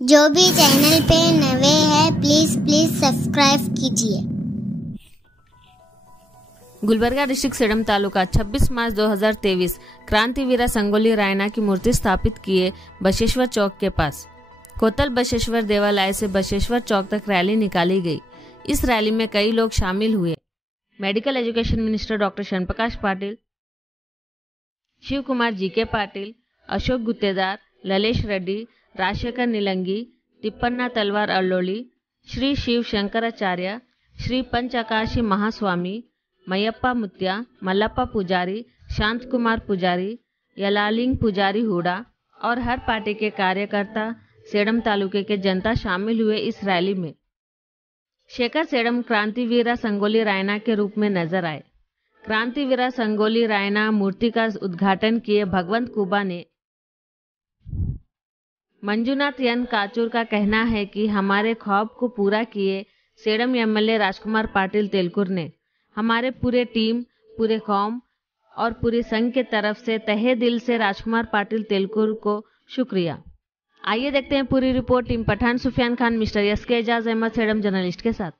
जो भी चैनल पे नए हैं प्लीज सब्सक्राइब कीजिए। गुलबर्गा डिस्ट्रिक्ट सेडम तालुका 26 मार्च 2023 क्रांतिवीरा संगोली रायना की मूर्ति स्थापित किए बशेश्वर चौक के पास। कोतल बशेश्वर देवालय से बशेश्वर चौक तक रैली निकाली गई। इस रैली में कई लोग शामिल हुए। Medical education minister doctor Sharanprakash Patil, Shiv Kumar GK Patil, Ashok Guttedar, Lalesh Reddy, Rajashekar Nilangi, Tippanna Talwar Alloli, Shri Shiv Shankaracharya, Shri पंचकाशी Mahaswami, मयप्पा मुत्या, Mallappa पुजारी, शांत कुमार पुजारी, यलालिंग पुजारी हुडा और हर पार्टी के कार्यकर्ता सेडम तालुके के जनता शामिल हुए इस रैली में। शेखर सेडम क्रांतिवीरा संगोली रायना के रूप में नजर आए। क्रांतिवीरा संगोली रायना मूर्ति का उद्घाटन किए भगवंत कुबा ने। मंजुनाथ एन काचूर का कहना है कि हमारे ख्वाब को पूरा किए सेडम एमएलए राजकुमार पाटिल तेलकुर ने। हमारे पूरे टीम, पूरे कौम और पूरे संघ के तरफ से तहे दिल से राजकुमार पाटिल तेलकुर को शुक्रिया। आइए देखते हैं पूरी report team Pathan Sufiyan Khan, mister SK Ejaz Ahmed Sedam journalist के साथ।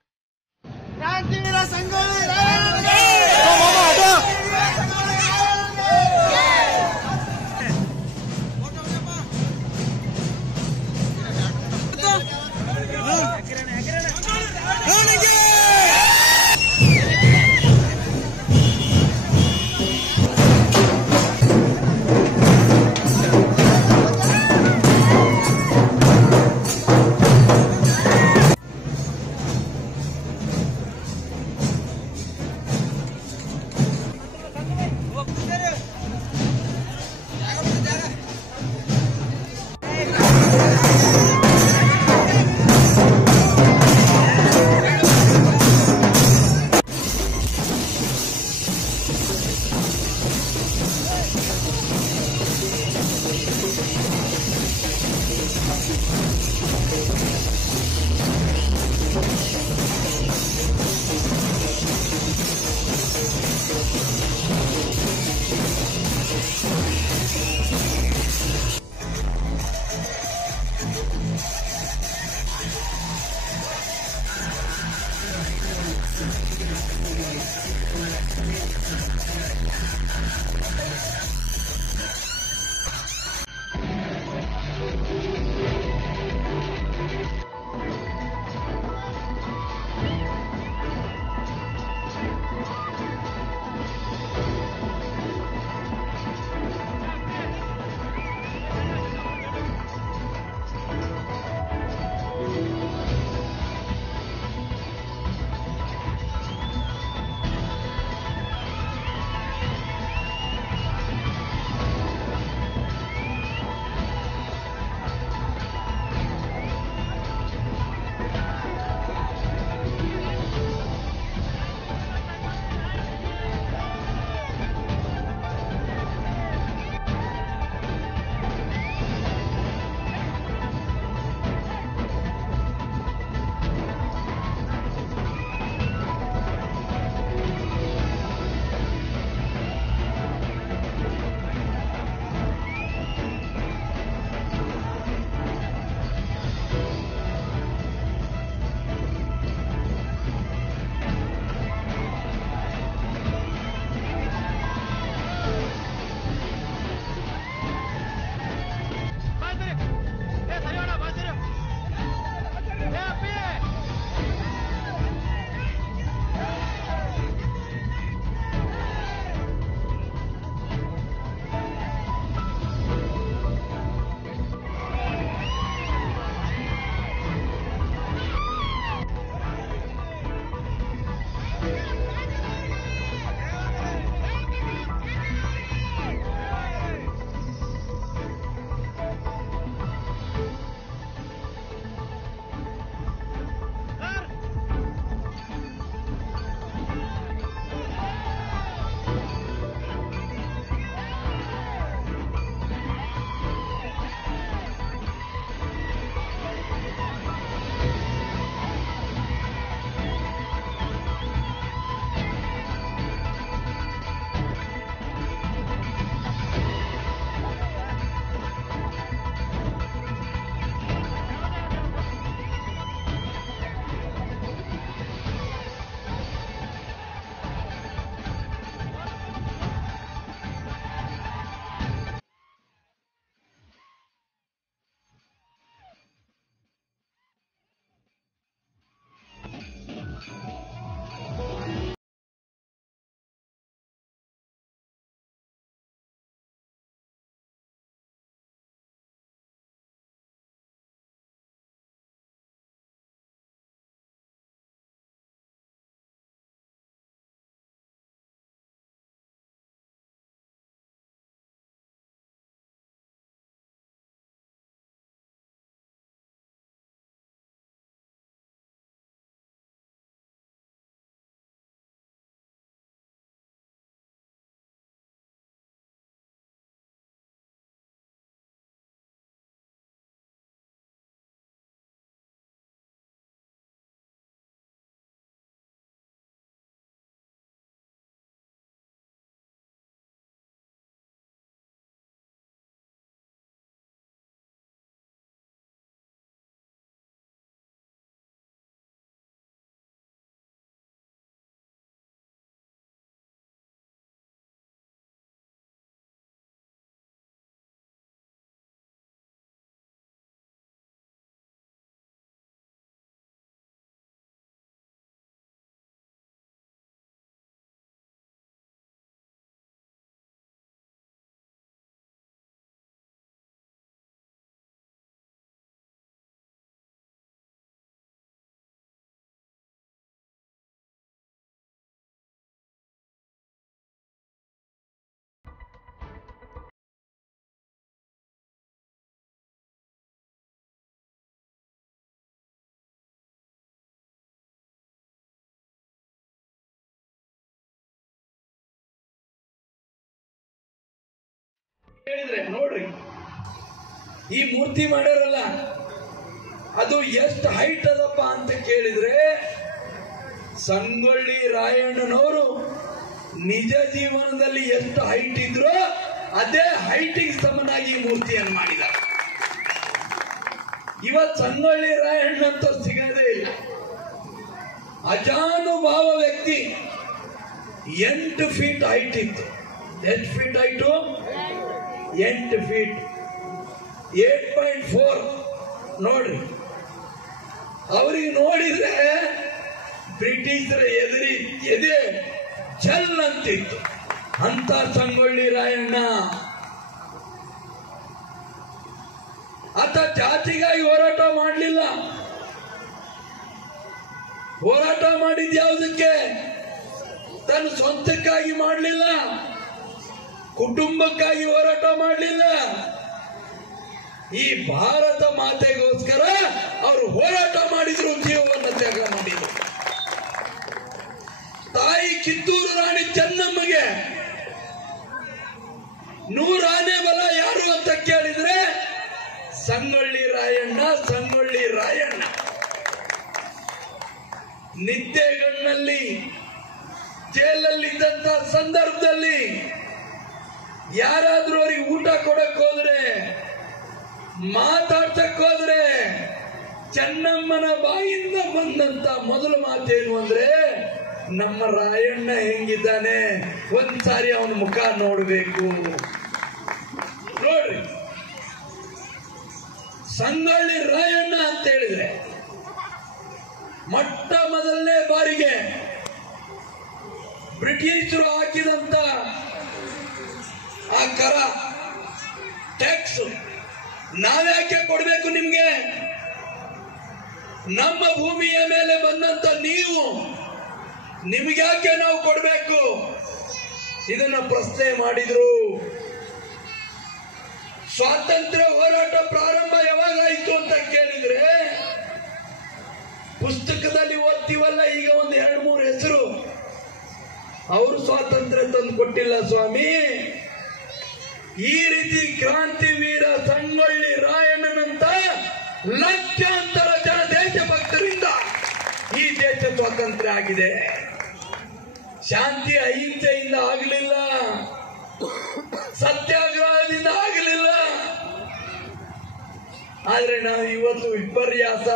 ಹೇಳಿದ್ರೆ ನೋಡ್ರಿ, ಈ ಮೂರ್ತಿ ಮಾಡ್ಯಾರಲ್ಲ ಅದು ಎಷ್ಟು ಹೈಟ್ ಅದಪ್ಪ ಅಂತ ಕೇಳಿದ್ರೆ, ಸಂಗೊಳ್ಳಿ ರಾಯಣ್ಣನವರು ನಿಜ ಜೀವನದಲ್ಲಿ ಎಷ್ಟು ಹೈಟ್ ಇದ್ರೋ ಅದೇ ಹೈಟಿಗೆ ಸಮನಾಗಿ ಈ ಮೂರ್ತಿಯನ್ನು ಮಾಡಿದ್ದಾರೆ. ಇವತ್ತು ಸಂಗೊಳ್ಳಿ ರಾಯಣ್ಣ ಅಂತ ಸಿಗದೇ ಇಲ್ಲ. ಅಜಾನುಭಾವ ವ್ಯಕ್ತಿ, 8 ಫೀಟ್ ಹೈಟ್ ಇತ್ತು. ಎಷ್ಟು ಫೀಟ್ ಹೈಟು? 8 ಫೀಟ್, 8.4. ನೋಡ್ರಿ, ಅವರಿಗೆ ನೋಡಿದ್ರೆ ಬ್ರಿಟಿಷರ ಎದೆ ಚಲ್ ಅಂತಿತ್ತು. ಅಂತ ಸಂಗೊಳ್ಳಿ ರಾಯಣ್ಣ ಆತ ಜಾತಿಗಾಗಿ ಹೋರಾಟ ಮಾಡಲಿಲ್ಲ. ಹೋರಾಟ ಮಾಡಿದ ಯಾವುದಕ್ಕೆ? ತನ್ನ ಸ್ವಂತಕ್ಕಾಗಿ ಮಾಡಲಿಲ್ಲ, ಕುಟುಂಬಕ್ಕಾಗಿ ಹೋರಾಟ ಮಾಡಲಿಲ್ಲ. ಈ ಭಾರತ ಮಾತೆಗೋಸ್ಕರ ಅವರು ಹೋರಾಟ ಮಾಡಿದ್ರು, ಜೀವವನ್ನು ತ್ಯಾಗ ಮಾಡಿದ್ರು. ತಾಯಿ ಕಿತ್ತೂರು ರಾಣಿ ಚೆನ್ನಮ್ಮಗೆ 100 ಆನೆ ಬಲ ಯಾರು ಅಂತ ಕೇಳಿದ್ರೆ ಸಂಗೊಳ್ಳಿ ರಾಯಣ್ಣ. ಸಂಗೊಳ್ಳಿ ರಾಯಣ್ಣ ನಿದ್ದೆಗಣ್ಣಲ್ಲಿ ಜೈಲಲ್ಲಿದ್ದಂತ ಸಂದರ್ಭದಲ್ಲಿ ಯಾರಾದ್ರೂ ಅವ್ರಿಗೆ ಊಟ ಕೊಡಕ್ ಹೋದ್ರೆ, ಮಾತಾಡ್ಸಕ್ ಹೋದ್ರೆ, ಚೆನ್ನಮ್ಮನ ಬಾಯಿಂದ ಬಂದಂತ ಮೊದಲ ಮಾತೇನು ಅಂದ್ರೆ, ನಮ್ಮ ರಾಯಣ್ಣ ಹೆಂಗಿದ್ದಾನೆ, ಒಂದ್ಸಾರಿ ಅವನ ಮುಖ ನೋಡ್ಬೇಕು. ನೋಡ್ರಿ, ಸಂಗೊಳ್ಳಿ ರಾಯಣ್ಣ ಅಂತ ಹೇಳಿದ್ರೆ ಮೊಟ್ಟ ಮೊದಲನೇ ಬಾರಿಗೆ ಬ್ರಿಟಿಷರು ಹಾಕಿದಂತ ಆ ಕರ, ಟ್ಯಾಕ್ಸ್ ನಾವ್ಯಾಕೆ ಕೊಡ್ಬೇಕು ನಿಮ್ಗೆ? ನಮ್ಮ ಭೂಮಿಯ ಮೇಲೆ ಬಂದಂತ ನೀವು, ನಿಮ್ಗ್ಯಾಕೆ ನಾವು ಕೊಡ್ಬೇಕು? ಇದನ್ನ ಪ್ರಶ್ನೆ ಮಾಡಿದ್ರು. ಸ್ವಾತಂತ್ರ್ಯ ಹೋರಾಟ ಪ್ರಾರಂಭ ಯಾವಾಗಾಯ್ತು ಅಂತ ಕೇಳಿದ್ರೆ, ಪುಸ್ತಕದಲ್ಲಿ ಓದ್ತೀವಲ್ಲ ಈಗ ಒಂದು 2-3 ಹೆಸರು. ಅವರು ಸ್ವಾತಂತ್ರ್ಯ ತಂದು ಕೊಟ್ಟಿಲ್ಲ ಸ್ವಾಮಿ. ಈ ರೀತಿ ಕ್ರಾಂತಿವೀರ ಸಂಗೊಳ್ಳಿ ರಾಯಣ್ಣನಂತ ಲಕ್ಷಾಂತರ ಜನ ದೇಶಭಕ್ತರಿಂದ ಈ ದೇಶ ಸ್ವಾತಂತ್ರ್ಯ ಆಗಿದೆ. ಶಾಂತಿ ಅಹಿಂಸೆಯಿಂದ ಆಗಲಿಲ್ಲ, ಸತ್ಯಾಗ್ರಹದಿಂದ ಆಗಲಿಲ್ಲ. ಆದ್ರೆ ನಾವು ಇವತ್ತು ವಿಪರ್ಯಾಸ,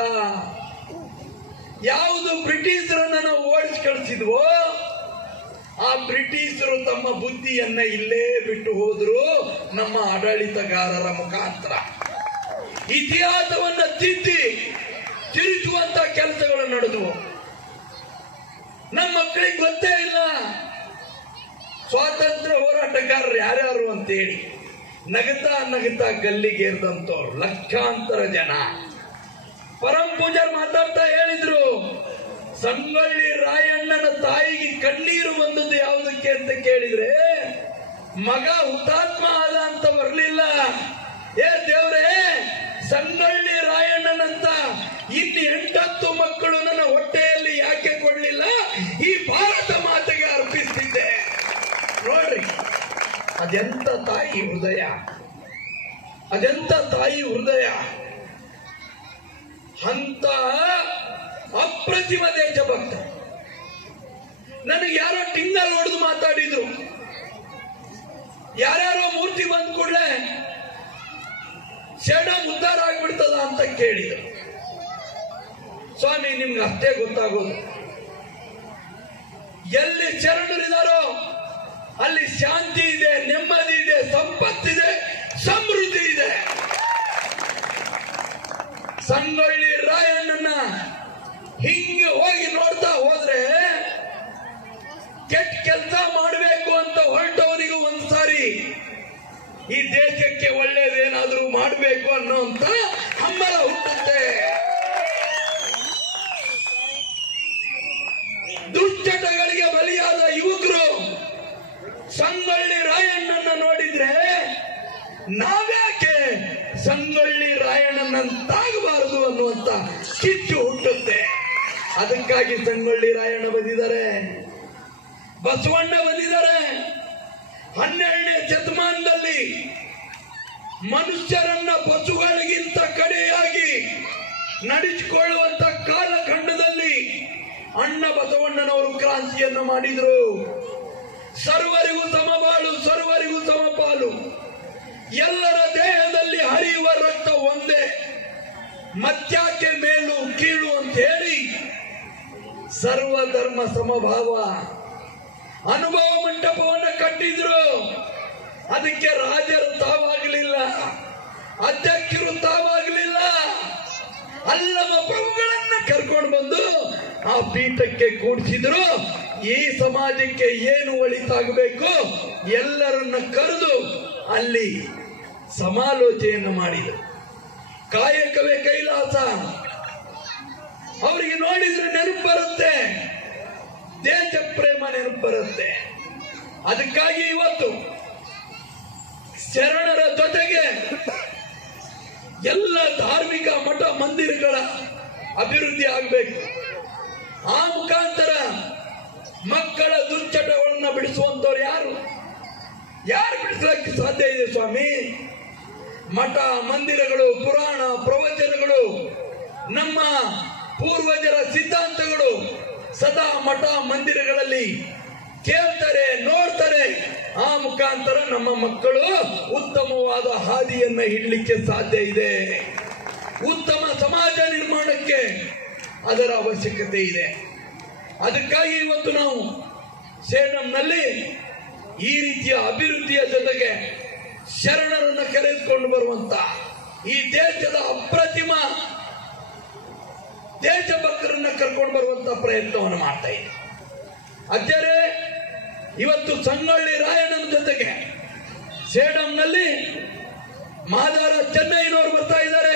ಯಾವುದು ಬ್ರಿಟಿಷರನ್ನ ನಾವು ಓಡಿಸಿ ಕಳಿಸಿದ್ವೋ ಆ ಬ್ರಿಟಿಷರು ತಮ್ಮ ಬುದ್ಧಿಯನ್ನ ಇಲ್ಲೇ ಬಿಟ್ಟು ಹೋದ್ರು. ನಮ್ಮ ಆಡಳಿತಗಾರರ ಮುಖಾಂತರ ಇತಿಹಾಸವನ್ನ ತಿರುಚುವಂತ ಕೆಲಸಗಳು ನಡೆದವು. ನಮ್ಮ ಮಕ್ಕಳಿಗೆ ಗೊತ್ತೇ ಇಲ್ಲ ಸ್ವಾತಂತ್ರ್ಯ ಹೋರಾಟಗಾರರು ಯಾರ್ಯಾರು ಅಂತೇಳಿ. ನಗತಾ ಗಲ್ಲಿಗೇರಿದಂತವ್ರು ಲಕ್ಷಾಂತರ ಜನ. ಪರಂ ಪೂಜಾರ್ ಮಾತಾಡ್ತಾ ಹೇಳಿದ್ರು, ಸಂಗೊಳ್ಳಿ ರಾಯಣ್ಣನ ತಾಯಿಗೆ ಕಣ್ಣೀರು ಬಂದದ್ದು ಯಾವುದಕ್ಕೆ ಅಂತ ಕೇಳಿದ್ರೆ, ಮಗ ಹುತಾತ್ಮ ಆದ ಅಂತ ಬರಲಿಲ್ಲ. ಏ ದೇವ್ರೇ, ಸಂಗೊಳ್ಳಿ ರಾಯಣ್ಣನಂತ ಇನ್ನು 8 ಮಕ್ಕಳು ನನ್ನ ಹೊಟ್ಟೆಯಲ್ಲಿ ಯಾಕೆ ಕೊಡ್ಲಿಲ್ಲ? ಈ ಭಾರತ ಮಾತೆಗೆ ಅರ್ಪಿಸ್ತಿದ್ದೆ. ನೋಡ್ರಿ, ಅದೆಂತ ತಾಯಿ ಹೃದಯ, ಅದೆಂತ ತಾಯಿ ಹೃದಯ. ಅಂತ ಅಪ್ರತಿಮ ದೇಶಭಕ್ತ. ನನಗೆ ಯಾರೋ ಟಿಂಗಲ್ ಹೊಡೆದು ಮಾತಾಡಿದ್ರು. ಯಾರ್ಯಾರೋ ಮೂರ್ತಿ ಬಂದ ಕೂಡಲೇ ಶರಣ ಉದ್ಧಾರ ಆಗ್ಬಿಡ್ತದ ಅಂತ ಕೇಳಿದ್ರು. ಸ್ವಾಮಿ, ನಿಮ್ಗೆ ಅಷ್ಟೇ ಗೊತ್ತಾಗೋದು, ಎಲ್ಲಿ ಶರಣರಿದಾರೋ ಅಲ್ಲಿ ಶಾಂತಿ ಇದೆ, ನೆಮ್ಮದಿ ಇದೆ, ಸಂಪತ್ತಿದೆ, ಸಮೃದ್ಧಿ ಇದೆ. ಸಂಗೊಳ್ಳಿ ರಾಯಣ್ಣನ ಹಿಂಗೆ ಹೋಗಿ ನೋಡ್ತಾ ಹೋದ್ರೆ, ಕೆಟ್ಟ ಕೆಲಸ ಮಾಡಬೇಕು ಅಂತ ಹೊರಟವರಿಗೂ ಒಂದ್ಸಾರಿ ಈ ದೇಶಕ್ಕೆ ಒಳ್ಳೇದೇನಾದ್ರೂ ಮಾಡಬೇಕು ಅನ್ನೋಂತ ಹಂಬಲ ಹುಟ್ಟುತ್ತೆ. ದುಶ್ಚಟಗಳಿಗೆ ಬಲಿಯಾದ ಯುವಕರು ಸಂಗೊಳ್ಳಿ ರಾಯಣ್ಣನ ನೋಡಿದ್ರೆ ನಾವ್ಯಾಕೆ ಸಂಗೊಳ್ಳಿ ರಾಯಣ್ಣನಂತಾಗಬಾರದು ಅನ್ನುವಂತ ಕಿಚ್ಚು ಹುಟ್ಟುತ್ತೆ. ಅದಕ್ಕಾಗಿ ಸಂಗೊಳ್ಳಿ ರಾಯಣ್ಣ ಬಂದಿದ್ದಾರೆ, ಬಸವಣ್ಣ ಬಂದಿದ್ದಾರೆ. 12ನೇ ಶತಮಾನದಲ್ಲಿ ಮನುಷ್ಯರನ್ನ ಪಶುಗಳಿಗಿಂತ ಕಡೆಯಾಗಿ ನಡೆಸಿಕೊಳ್ಳುವಂತ ಕಾಲಖಂಡದಲ್ಲಿ ಅಣ್ಣ ಬಸವಣ್ಣನವರು ಕ್ರಾಂತಿಯನ್ನು ಮಾಡಿದ್ರು. ಸರ್ವರಿಗೂ ಸಮಬಾಳು, ಸರ್ವರಿಗೂ ಸಮಪಾಲು, ಎಲ್ಲರ ದೇಹದಲ್ಲಿ ಹರಿಯುವ ರಕ್ತ ಒಂದೇ, ಮತ್ಯಾಕೆ ಮೇಲು ಕೀಳು ಅಂತ ಹೇಳಿ ಸರ್ವಧರ್ಮ ಸಮಭಾವ ಅನುಭವ ಮಂಟಪವನ್ನು ಕಟ್ಟಿದ್ರು. ಅದಕ್ಕೆ ರಾಜರು ತಾವಾಗಲಿಲ್ಲ, ಅಧ್ಯಕ್ಷರು ತಾವಾಗಲಿಲ್ಲ, ಅಲ್ಲಮ ಪ್ರಭುಗಳನ್ನ ಕರ್ಕೊಂಡು ಬಂದು ಆ ಪೀಠಕ್ಕೆ ಕೂಡಿಸಿದ್ರು. ಈ ಸಮಾಜಕ್ಕೆ ಏನು ಒಳಿತಾಗಬೇಕು ಎಲ್ಲರನ್ನ ಕರೆದು ಅಲ್ಲಿ ಸಮಾಲೋಚನೆಯನ್ನು ಮಾಡಿದರು. ಕಾಯಕವೇ ಕೈಲಾಸ ಅವರಿಗೆ ನೋಡಿದ್ರೆ ನೆನಪು ಬರುತ್ತೆ, ದೇಶ ಪ್ರೇಮ ನೆನಪು ಬರುತ್ತೆ. ಅದಕ್ಕಾಗಿ ಇವತ್ತು ಶರಣರ ಜೊತೆಗೆ ಎಲ್ಲ ಧಾರ್ಮಿಕ ಮಠ ಮಂದಿರಗಳ ಅಭಿವೃದ್ಧಿ ಆಗಬೇಕು. ಆ ಮುಖಾಂತರ ಮಕ್ಕಳ ದುಶ್ಚಟಗಳನ್ನು ಬಿಡಿಸುವಂತವ್ರು ಯಾರು ಬಿಡಿಸಲಿಕ್ಕೆ ಸಾಧ್ಯ ಇದೆ ಸ್ವಾಮಿ? ಮಠ ಮಂದಿರಗಳು, ಪುರಾಣ ಪ್ರವಚನಗಳು, ನಮ್ಮ ಪೂರ್ವಜರ ಸಿದ್ಧಾಂತಗಳು ಸದಾ ಮಠ ಮಂದಿರಗಳಲ್ಲಿ ಕೇಳ್ತಾರೆ, ನೋಡ್ತಾರೆ. ಆ ಮುಖಾಂತರ ನಮ್ಮ ಮಕ್ಕಳು ಉತ್ತಮವಾದ ಹಾದಿಯನ್ನ ಹಿಡಲಿಕ್ಕೆ ಸಾಧ್ಯ ಇದೆ. ಉತ್ತಮ ಸಮಾಜ ನಿರ್ಮಾಣಕ್ಕೆ ಅದರ ಅವಶ್ಯಕತೆ ಇದೆ. ಅದಕ್ಕಾಗಿ ಇವತ್ತು ನಾವು ಸೇಡಂನಲ್ಲಿ ಈ ರೀತಿಯ ಅಭಿವೃದ್ಧಿಯ ಜೊತೆಗೆ ಶರಣರನ್ನು ಕರೆದುಕೊಂಡು ಬರುವಂತ ಈ ದೇಶದ ಅಪ್ರತಿಮ ದೇಶಭಕ್ತರನ್ನ ಕರ್ಕೊಂಡು ಬರುವಂತ ಪ್ರಯತ್ನವನ್ನು ಮಾಡ್ತಾ ಇದೆ. ಅಜ್ಜರೇ, ಇವತ್ತು ಸಂಗೊಳ್ಳಿ ರಾಯಣ್ಣನ ಜೊತೆಗೆ ಸೇಡಂನಲ್ಲಿ ಮಾದಾರ ಚೆನ್ನೈನವರು ಬರ್ತಾ ಇದ್ದಾರೆ,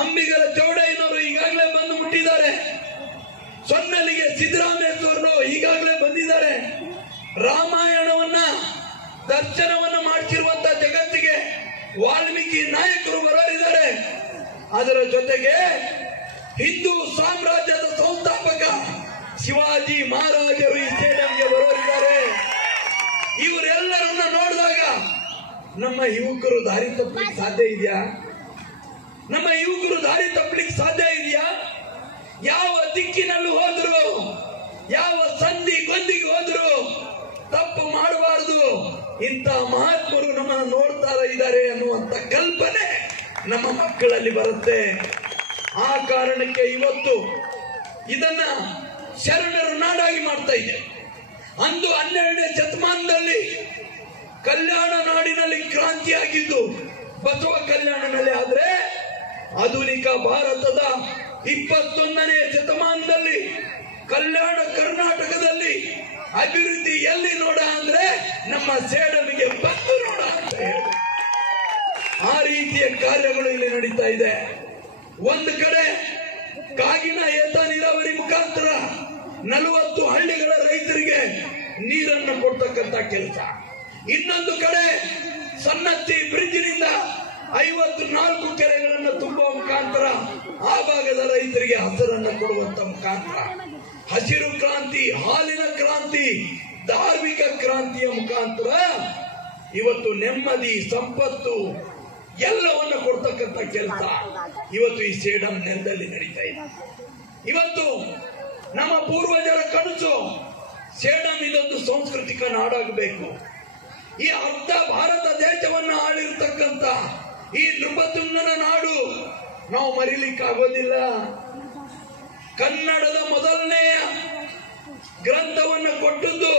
ಅಂಬಿಗರ ಚೌಡಯ್ಯನವರು ಈಗಾಗಲೇ ಬಂದು ಮುಟ್ಟಿದ್ದಾರೆ, ಸೊನ್ನಲಿಗೆ ಸಿದ್ದರಾಮೇಶ್ವರರು ಈಗಾಗಲೇ ಬಂದಿದ್ದಾರೆ. ರಾಮಾಯಣವನ್ನ ದರ್ಶನವನ್ನ ಮಾಡಿಸಿರುವಂತ ಜಗತ್ತಿಗೆ ವಾಲ್ಮೀಕಿ ನಾಯಕರು ಬರೋರಿದ್ದಾರೆ. ಅದರ ಜೊತೆಗೆ ಹಿಂದೂ ಸಾಮ್ರಾಜ್ಯದ ಸಂಸ್ಥಾಪಕ ಶಿವಾಜಿ ಮಹಾರಾಜರು ಈ ಸ್ಟೇಡಿಯಂಗೆ ಬರೋರಿದ್ದಾರೆ. ಇವರೆಲ್ಲರನ್ನ ನೋಡಿದಾಗ ನಮ್ಮ ಯುವಕರು ದಾರಿ ತಪ್ಪಲಿಕ್ಕೆ ಸಾಧ್ಯ ಇದೆಯಾ? ನಮ್ಮ ಯುವಕರು ದಾರಿ ತಪ್ಪಲಿಕ್ಕೆ ಸಾಧ್ಯ ಇದೆಯಾ? ಯಾವ ದಿಕ್ಕಿನಲ್ಲೂ ಹೋದ್ರು, ಯಾವ ಸಂಧಿ ಗೊಂದಿಗೆ ಹೋದ್ರು ತಪ್ಪು ಮಾಡಬಾರದು, ಇಂಥ ಮಹಾತ್ಮರು ನಮ್ಮನ್ನು ನೋಡ್ತಾ ಇದ್ದಾರೆ ಅನ್ನುವಂತ ಕಲ್ಪನೆ ನಮ್ಮ ಮಕ್ಕಳಲ್ಲಿ ಬರುತ್ತೆ. ಆ ಕಾರಣಕ್ಕೆ ಇವತ್ತು ಇದನ್ನ ಶರಣರ ನಾಡಾಗಿ ಮಾಡ್ತಾ ಇದೆ. ಅಂದು 12ನೇ ಶತಮಾನದಲ್ಲಿ ಕಲ್ಯಾಣ ನಾಡಿನಲ್ಲಿ ಕ್ರಾಂತಿ ಆಗಿದ್ದು ಬಸವ ಕಲ್ಯಾಣನಲ್ಲಿ, ಆದ್ರೆ ಆಧುನಿಕ ಭಾರತದ 21ನೇ ಶತಮಾನದಲ್ಲಿ ಕಲ್ಯಾಣ ಕರ್ನಾಟಕದಲ್ಲಿ ಅಭಿವೃದ್ಧಿ ಎಲ್ಲಿ ನೋಡ ಅಂದ್ರೆ ನಮ್ಮ ಸೇಡಮಿಗೆ ಬಂದು ನೋಡ ಅಂತ ಹೇಳಿ ಆ ರೀತಿಯ ಕಾರ್ಯಗಳು ಇಲ್ಲಿ ನಡೀತಾ ಇದೆ. ಒಂದು ಕಡೆ ಕಾಗಿನ ಏತ ನೀರಾವರಿ ಮುಖಾಂತರ 40 ಹಳ್ಳಿಗಳ ರೈತರಿಗೆ ನೀರನ್ನು ಕೊಡ್ತಕ್ಕಂತ ಕೆಲಸ, ಇನ್ನೊಂದು ಕಡೆ ಸನ್ನತಿ ಬ್ರಿಡ್ಜ್ನಿಂದ 54 ಕೆರೆಗಳನ್ನು ತುಂಬುವ ಮುಖಾಂತರ ಆ ಭಾಗದ ರೈತರಿಗೆ ಹಸಿರನ್ನು ಕೊಡುವಂತ ಮುಖಾಂತರ ಹಸಿರು ಕ್ರಾಂತಿ, ಹಾಲಿನ ಕ್ರಾಂತಿ, ಧಾರ್ಮಿಕ ಕ್ರಾಂತಿಯ ಮುಖಾಂತರ ಇವತ್ತು ನೆಮ್ಮದಿ, ಸಂಪತ್ತು ಎಲ್ಲವನ್ನು ಕೊಡ್ತಕ್ಕಂಥ ಕೆಲಸ ಇವತ್ತು ಈ ಸೇಡಂ ನೆಲದಲ್ಲಿ ನಡೀತಾ ಇದೆ. ಇವತ್ತು ನಮ್ಮ ಪೂರ್ವಜರ ಕನಸು ಸೇಡಂ ಇದೊಂದು ಸಾಂಸ್ಕೃತಿಕ ನಾಡಾಗಬೇಕು. ಈ ಅರ್ಧ ಭಾರತ ದೇಶವನ್ನು ಆಳಿರ್ತಕ್ಕಂಥ ಈ ನೃಪತುಂಗನ ನಾಡು ನಾವು ಮರಿಲಿಕ್ಕಾಗೋದಿಲ್ಲ. ಕನ್ನಡದ ಮೊದಲನೆಯ ಗ್ರಂಥವನ್ನು ಕೊಟ್ಟದ್ದು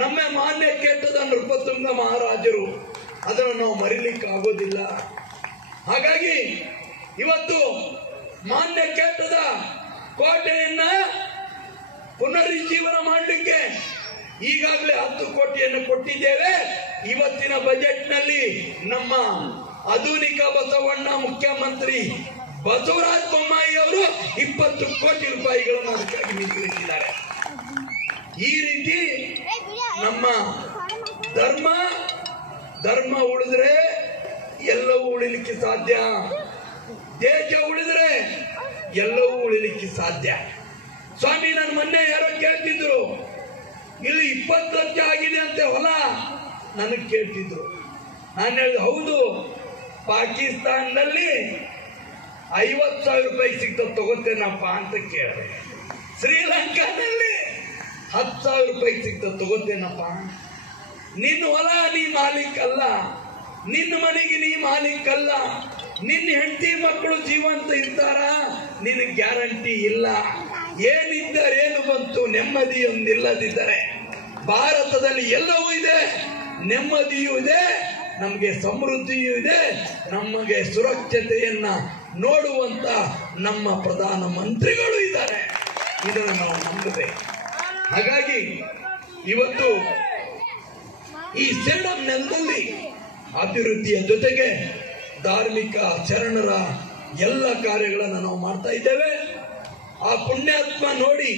ನಮ್ಮ ಮಾನ್ಯ ಕೇಟದ ನೃಪತುಂಗ ಮಹಾರಾಜರು, ಅದನ್ನು ನಾವು ಮರಿಲಿಕ್ಕಾಗೋದಿಲ್ಲ. ಹಾಗಾಗಿ ಇವತ್ತು ಮಾನ್ಯ ಕೇಟದ ಕೋಟೆಯನ್ನ ಪುನರುಜ್ಜೀವನ ಮಾಡಲಿಕ್ಕೆ ಈಗಾಗಲೇ 10 ಕೋಟಿಯನ್ನು ಕೊಟ್ಟಿದ್ದೇವೆ. ಇವತ್ತಿನ ಬಜೆಟ್ ನಲ್ಲಿ ನಮ್ಮ ಆಧುನಿಕ ಬಸವಣ್ಣ ಮುಖ್ಯಮಂತ್ರಿ ಬಸವರಾಜ ಬೊಮ್ಮಾಯಿ ಅವರು 20 ಕೋಟಿ ರೂಪಾಯಿಗಳನ್ನು ಅದಕ್ಕಾಗಿ ಮೀಸಲಿಟ್ಟಿದ್ದಾರೆ. ಈ ರೀತಿ ನಮ್ಮ ಧರ್ಮ ಉಳಿದ್ರೆ ಎಲ್ಲವೂ ಉಳಿಲಿಕ್ಕೆ ಸಾಧ್ಯ, ದೇಶ ಉಳಿದ್ರೆ ಎಲ್ಲವೂ ಉಳಿಲಿಕ್ಕೆ ಸಾಧ್ಯ. ಸ್ವಾಮಿ, ನನ್ನ ಮೊನ್ನೆ ಯಾರೋ ಕೇಳ್ತಿದ್ರು, ಇಲ್ಲಿ 20 ಲಕ್ಷ ಆಗಿದೆ ಅಂತೆ ಹೊಲ, ನನಗೆ ಕೇಳ್ತಿದ್ರು. ನಾನು ಹೇಳಿದೆ ಹೌದು, ಪಾಕಿಸ್ತಾನದಲ್ಲಿ 50,000 ರೂಪಾಯಿ ಸಿಗ್ತದೆ ತಗೋತೇನಪ್ಪ ಅಂತ ಕೇಳಿದೆ. ಶ್ರೀಲಂಕಾದಲ್ಲಿ 10,000 ರೂಪಾಯಿ ಸಿಗ್ತದೆ ತಗೋತೇನಪ್ಪ. ನಿನ್ನ ಹೊಲ ನೀ ಮಾಲೀಕ್ ಅಲ್ಲ, ನಿನ್ನ ಮನೆಗೆ ನೀ ಮಾಲೀಕ್ ಅಲ್ಲ, ನಿನ್ನ ಹೆಂಡತಿ ಮಕ್ಕಳು ಜೀವಂತ ಇರ್ತಾರ ನಿನ್ನ ಗ್ಯಾರಂಟಿ ಇಲ್ಲ. ಏನಿದ್ದರೇನು ಬಂತು, ನೆಮ್ಮದಿಯೊಂದಿಲ್ಲದಿದ್ದರೆ. ಭಾರತದಲ್ಲಿ ಎಲ್ಲವೂ ಇದೆ, ನೆಮ್ಮದಿಯೂ ಇದೆ, ನಮಗೆ ಸಮೃದ್ಧಿಯೂ ಇದೆ, ನಮಗೆ ಸುರಕ್ಷತೆಯನ್ನ ನೋಡುವಂತ ನಮ್ಮ ಪ್ರಧಾನ ಮಂತ್ರಿಗಳು ಇದ್ದಾರೆ. ಇದನ್ನು ನಾವು ನಂಬಬೇಕು. ಹಾಗಾಗಿ ಇವತ್ತು ಈ ಸೇಡಂ ನೆಲದಲ್ಲಿ ಅಭಿವೃದ್ಧಿಯ ಜೊತೆಗೆ ಧಾರ್ಮಿಕ ಶರಣರ ಎಲ್ಲ ಕಾರ್ಯಗಳನ್ನು ನಾವು ಮಾಡ್ತಾ ಇದ್ದೇವೆ. ಆ ಪುಣ್ಯಾತ್ಮ ನೋಡಿ,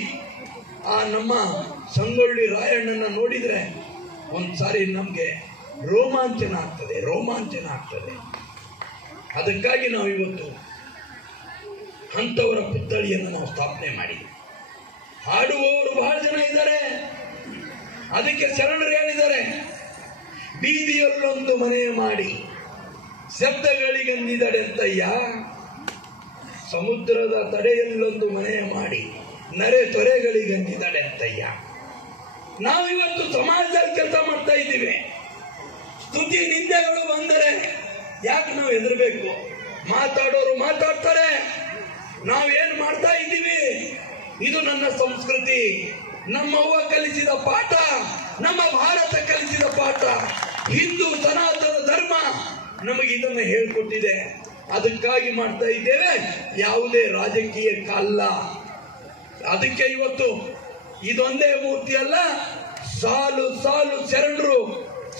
ಆ ನಮ್ಮ ಸಂಗೊಳ್ಳಿ ರಾಯಣ್ಣನ ನೋಡಿದ್ರೆ ಒಂದ್ಸಾರಿ ನಮ್ಗೆ ರೋಮಾಂಚನ ಆಗ್ತದೆ. ಅದಕ್ಕಾಗಿ ನಾವು ಇವತ್ತು ಅಂಥವರ ಪುತ್ಥಳಿಯನ್ನು ನಾವು ಸ್ಥಾಪನೆ ಮಾಡಿದ್ವಿ. ಹಾಡುವವರು ಬಹಳ ಜನ ಇದ್ದಾರೆ. ಅದಕ್ಕೆ ಶರಣರು ಹೇಳಿದ್ದಾರೆ, ಬೀದಿಯಲ್ಲೊಂದು ಮನೆ ಮಾಡಿ ಶಬ್ದಗಳಿಗಂದಿದಡೆಂತಯ್ಯ, ಸಮುದ್ರದ ತಡೆಯಲ್ಲೊಂದು ಮನೆ ಮಾಡಿ ನರೆ ತೊರೆಗಳಿಗಂದಿದಡೆಂತಯ್ಯ. ನಾವಿವತ್ತು ಸಮಾಜದಲ್ಲಿ ಕೆಲಸ ಮಾಡ್ತಾ ಇದ್ದೀವಿ. ಸ್ತುತಿ ನಿಂದೆಗಳು ಬಂದರೆ ಯಾಕೆ ನಾವು ಹೆದರ್ಬೇಕು? ಮಾತಾಡೋರು ಮಾತಾಡ್ತಾರೆ. ನಾವೇನ್ ಮಾಡ್ತಾ ಇದ್ದೀವಿ? ಇದು ನನ್ನ ಸಂಸ್ಕೃತಿ, ನಮ್ಮವ್ವ ಕಲಿಸಿದ ಪಾಠ, ನಮ್ಮ ಭಾರತ ಕಲಿಸಿದ ಪಾಠ, ಹಿಂದೂ ಸನಾತನ ಧರ್ಮ ನಮಗೆ ಇದನ್ನು ಹೇಳ್ಕೊಟ್ಟಿದೆ. ಅದಕ್ಕಾಗಿ ಮಾಡ್ತಾ ಇದ್ದೇವೆ, ಯಾವುದೇ ರಾಜಕೀಯಕ್ಕಲ್ಲ. ಅದಕ್ಕೆ ಇವತ್ತು ಇದೊಂದೇ ಮೂರ್ತಿ ಅಲ್ಲ, ಸಾಲು ಸಾಲು ಶರಣರು,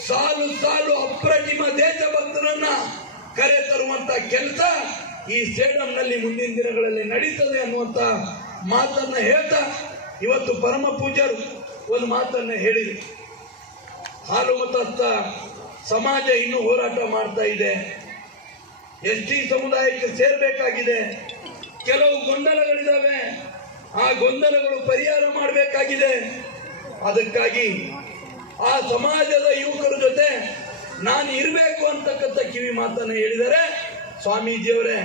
ಸಾಲು ಸಾಲು ಅಪ್ರತಿಮ ದೇಶಭಕ್ತರನ್ನ ಕರೆ ತರುವಂತ ಕೆಲಸ ಈ ಸೇಡಂನಲ್ಲಿ ಮುಂದಿನ ದಿನಗಳಲ್ಲಿ ನಡೀತದೆ ಅನ್ನುವಂತ ಮಾತನ್ನ ಹೇಳ್ತಾ, ಇವತ್ತು ಪರಮ ಪೂಜ್ಯರು ಒಂದು ಮಾತನ್ನ ಹೇಳಿದರು. ಹಾಲು ಮತಸ್ಥ ಸಮಾಜ ಇನ್ನೂ ಹೋರಾಟ ಮಾಡ್ತಾ ಇದೆ, ಎಸ್ಟಿ ಸಮುದಾಯಕ್ಕೆ ಸೇರ್ಬೇಕಾಗಿದೆ, ಕೆಲವು ಗೊಂದಲಗಳಿದಾವೆ, ಆ ಗೊಂದಲಗಳು ಪರಿಹಾರ ಮಾಡಬೇಕಾಗಿದೆ. ಅದಕ್ಕಾಗಿ ಆ ಸಮಾಜದ ಯುವಕರ ಜೊತೆ ನಾನು ಇರಬೇಕು ಅಂತಕ್ಕಂಥ ಕಿವಿ ಮಾತನ್ನು ಹೇಳಿದರೆ, ಸ್ವಾಮೀಜಿಯವರೇ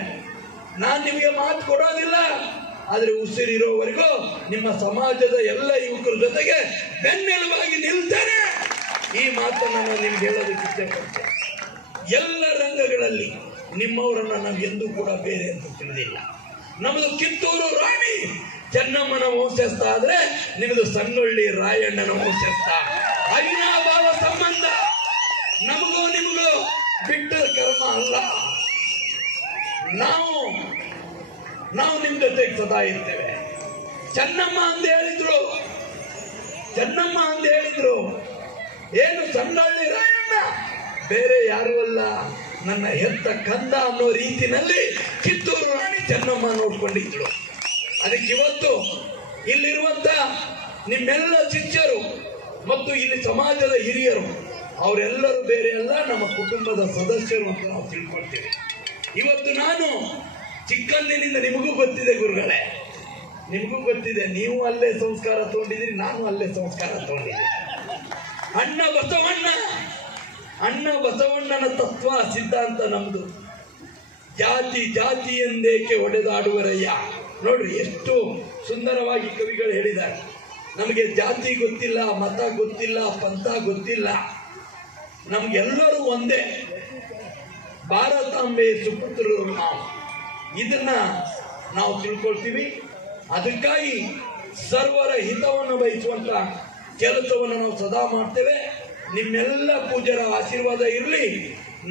ನಾನು ನಿಮಗೆ ಮಾತು ಕೊಡೋದಿಲ್ಲ, ಆದ್ರೆ ಉಸಿರಿರೋವರೆಗೂ ನಿಮ್ಮ ಸಮಾಜದ ಎಲ್ಲ ಯುವಕರ ಜೊತೆಗೆ ಬೆನ್ನೆಲುಬಾಗಿ ನಿಲ್ತೇನೆ. ಈ ಮಾತನ್ನು ನಾನು ನಿಮ್ಗೆ ಹೇಳೋದಕ್ಕೆ ಇಷ್ಟಪಡ್ತೇನೆ. ಎಲ್ಲ ರಂಗಗಳಲ್ಲಿ ನಿಮ್ಮವರನ್ನ ನಾವು ಎಂದೂ ಕೂಡ ಬೇರೆ ಅಂತ ತಿಳಿದಿಲ್ಲ. ನಮ್ಮದು ಕಿತ್ತೂರು ರಾಣಿ ಚೆನ್ನಮ್ಮನ ವಂಶಸ್ಥ ಆದ್ರೆ ನಿಮ್ಮದು ಸಂಗೊಳ್ಳಿ ರಾಯಣ್ಣನ ವಂಶಸ್ಥ. ಅವಿನಾಭಾವ ಸಂಬಂಧ, ನಮಗೂ ನಿಮಗೂ ಬಿಟ್ಟ ಕರ್ಮ ಅಲ್ಲ. ನಾವು ನಿಮ್ ಜೊತೆಗೆ ಸದಾ ಇರ್ತೇವೆ. ಚೆನ್ನಮ್ಮ ಅಂತ ಹೇಳಿದ್ರು, ಏನು ಸಂಗೊಳ್ಳಿ ರಾಯಣ್ಣ ಬೇರೆ ಯಾರು ಅಲ್ಲ, ನನ್ನ ಹೆತ್ತ ಕಂದ ಅನ್ನೋ ರೀತಿನಲ್ಲಿ ಕಿತ್ತೂರು ರಾಣಿ ಚೆನ್ನಮ್ಮ ನೋಡ್ಕೊಂಡಿದ್ರು. ಅದಕ್ಕೆ ಇವತ್ತು ಇಲ್ಲಿರುವಂತ ನಿಮ್ಮೆಲ್ಲ ಶಿಷ್ಯರು ಮತ್ತು ಇಲ್ಲಿ ಸಮಾಜದ ಹಿರಿಯರು ಅವರೆಲ್ಲರೂ ಬೇರೆ ಅಲ್ಲ, ನಮ್ಮ ಕುಟುಂಬದ ಸದಸ್ಯರು ಅಂತ ನಾವು ತಿಳ್ಕೊಳ್ತೇವೆ. ಇವತ್ತು ನಾನು ಚಿಕ್ಕಂದಿನಿಂದ, ನಿಮಗೂ ಗೊತ್ತಿದೆ ಗುರುಗಳೇ, ನಿಮಗೂ ಗೊತ್ತಿದೆ, ನೀವು ಅಲ್ಲೇ ಸಂಸ್ಕಾರ ತಗೊಂಡಿದ್ದೀರಿ, ನಾನು ಅಲ್ಲೇ ಸಂಸ್ಕಾರ ತಗೊಂಡಿದ್ದೀನಿ. ಅಣ್ಣ ಬಸವಣ್ಣನ ತತ್ವ ಸಿದ್ಧಾಂತ ನಮ್ದು. ಜಾತಿ ಎಂದೇಕೆ ಹೊಡೆದಾಡುವರಯ್ಯ. ನೋಡ್ರಿ ಎಷ್ಟು ಸುಂದರವಾಗಿ ಕವಿಗಳು ಹೇಳಿದ್ದಾರೆ. ನಮಗೆ ಜಾತಿ ಗೊತ್ತಿಲ್ಲ, ಮತ ಗೊತ್ತಿಲ್ಲ, ಪಂಥ ಗೊತ್ತಿಲ್ಲ, ನಮ್ಗೆಲ್ಲರೂ ಒಂದೇ, ಭಾರತಾಂಬೆ ಸುಪುತ್ರರು ನಾವು. ಇದನ್ನ ನಾವು ತಿಳ್ಕೊಳ್ತೀವಿ. ಅದಕ್ಕಾಗಿ ಸರ್ವರ ಹಿತವನ್ನು ಬಯಸುವಂತ ಕೆಲಸವನ್ನು ನಾವು ಸದಾ ಮಾಡ್ತೇವೆ. ನಿಮ್ಮೆಲ್ಲ ಪೂಜ್ಯರ ಆಶೀರ್ವಾದ ಇರಲಿ.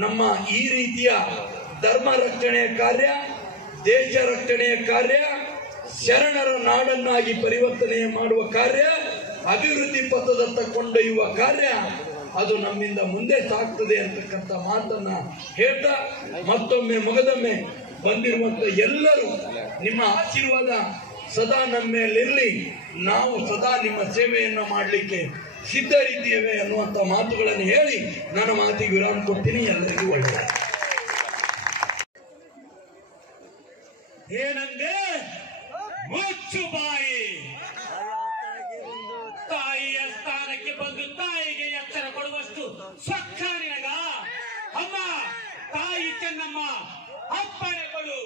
ನಮ್ಮ ಈ ರೀತಿಯ ಧರ್ಮ ರಕ್ಷಣೆಯ ಕಾರ್ಯ, ದೇಶ ರಕ್ಷಣೆಯ ಕಾರ್ಯ, ಶರಣರ ನಾಡನ್ನಾಗಿ ಪರಿವರ್ತನೆ ಮಾಡುವ ಕಾರ್ಯ, ಅಭಿವೃದ್ಧಿ ಪಥದತ್ತ ಕೊಂಡೊಯ್ಯುವ ಕಾರ್ಯ, ಅದು ನಮ್ಮಿಂದ ಮುಂದೆ ಸಾಗ್ತದೆ ಅಂತಕ್ಕಂಥ ಮಾತನ್ನ ಹೇಳ್ತಾ, ಮತ್ತೊಮ್ಮೆ ಮಗದೊಮ್ಮೆ ಬಂದಿರುವಂತ ಎಲ್ಲರೂ ನಿಮ್ಮ ಆಶೀರ್ವಾದ ಸದಾ ನಮ್ಮ ಮೇಲಿರಲಿ. ನಾವು ಸದಾ ನಿಮ್ಮ ಸೇವೆಯನ್ನು ಮಾಡಲಿಕ್ಕೆ ಸಿದ್ಧರಿದ್ದೇವೆ ಅನ್ನುವಂಥ ಮಾತುಗಳನ್ನು ಹೇಳಿ ನನ್ನ ಮಾತಿಗೆ ವಿರಾಮ ಕೊಡ್ತೀನಿ. ಎಲ್ಲರಿಗೂ ಒಳ್ಳೆಯದು. ಏನಂದೆ? ಮುಚ್ಚು ಬಾಯಿ. ತಾಯಿಯ ಸ್ಥಾನಕ್ಕೆ ಬಂದು ತಾಯಿಗೆ ಎತ್ತರ ಕೊಡುವಷ್ಟು ಸ್ವಚ್ಛ ನಿನಗ? ಅಮ್ಮ ತಾಯಿ ಚೆನ್ನಮ್ಮ ಅಪ್ಪಣೆ ಕೊಡು.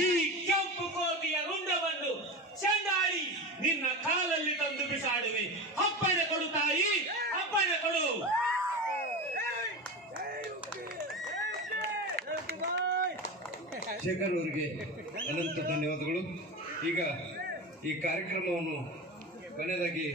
ಈ ಕೆಂಪು ಕೋಟೆಯ ರುಂಡವನ್ನು ಚೆಂಡಾಡಿ ನಿನ್ನ ಕಾಲಲ್ಲಿ ತಂದು ಬಿಸಾಡುವೆ. ಅಪ್ಪಣೆ ಕೊಡು ತಾಯಿ, ಅಪ್ಪಣೆ ಕೊಡು. ಶೇಖರ್ ಅವರಿಗೆ ಅನಂತ ಧನ್ಯವಾದಗಳು. ಈಗ ಈ ಕಾರ್ಯಕ್ರಮವನ್ನು ಕೊನೆಯದಾಗಿ